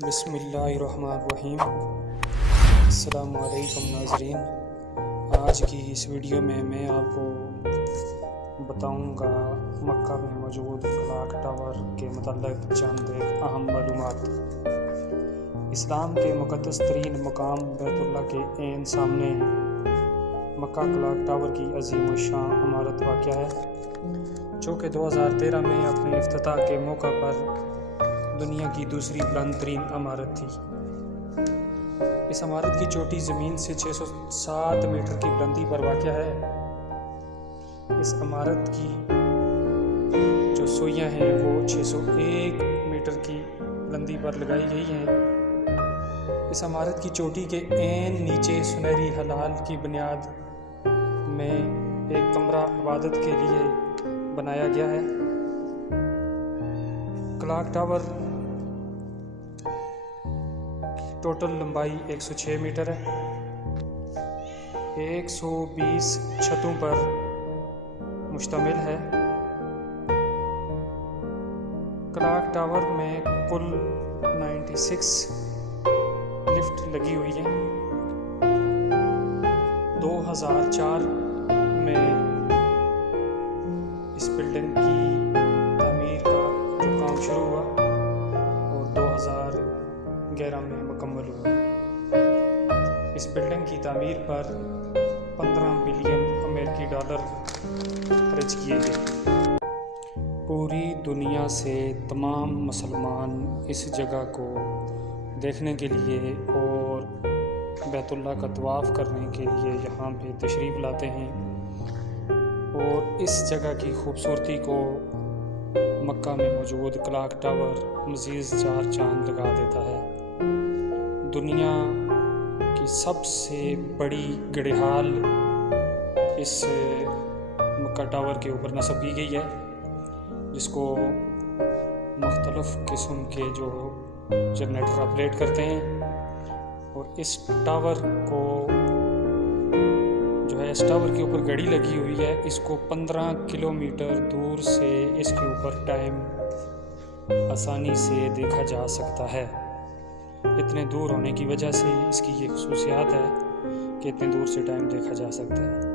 बिस्मिल्लाहिर्रहमानिर्रहीम। अस्सलामु अलैकुम नाज़रीन। आज की इस वीडियो में मैं आपको बताऊंगा मक्का में मौजूद क्लॉक टावर के मतलब चंद एक अहम मालूमात। इस्लाम के मुक़द्दस तरीन मकाम बैतुल्लाह के ऐन सामने मक्का क्लॉक टावर की अजीम शान इमारत वाक़या है, जो कि 2013 में अपने इफ्तिताह के मौका पर दुनिया की दूसरी बुलंद तरीन इमारत थी। इस इमारत की चोटी ज़मीन से 607 मीटर की बुलंदी पर वाक़या है। इस इमारत की जो सुइयाँ हैं वो 601 मीटर की बुलंदी पर लगाई गई हैं। इस इमारत की चोटी के ऐन नीचे सुनहरी हलाल की बुनियाद में एक कमरा इबादत के लिए बनाया गया है। क्लॉक टावर टोटल लंबाई 106 मीटर है। 120 छतों पर मुश्तमिल है। क्लॉक टावर में कुल 96 लिफ्ट लगी हुई हैं। 2004 में इस बिल्डिंग की तामीर का जो काम शुरू हुआ और 2011 में मुकम्मल हुआ। इस बिल्डिंग की तामीर पर 15 बिलियन अमेरिकी डॉलर खर्च किए गए। पूरी दुनिया से तमाम मुसलमान इस जगह को देखने के लिए और बैतुल्लाह का तवाफ़ करने के लिए यहाँ पे तशरीफ़ लाते हैं और इस जगह की खूबसूरती को मक्का में मौजूद क्लॉक टावर मज़ीद चार चांद लगा देता है। दुनिया की सबसे बड़ी घड़ियाल इस मक्का टावर के ऊपर नस्ब की गई है, जिसको मुख्तलिफ़ किस्म के जो जनरेटर ऑपरेट करते हैं। और इस टावर को जो है इस टावर के ऊपर घड़ी लगी हुई है। इसको 15 किलोमीटर दूर से इसके ऊपर टाइम आसानी से देखा जा सकता है। इतने दूर होने की वजह से इसकी ये खसूसियात है कि इतने दूर से टाइम देखा जा सकता है।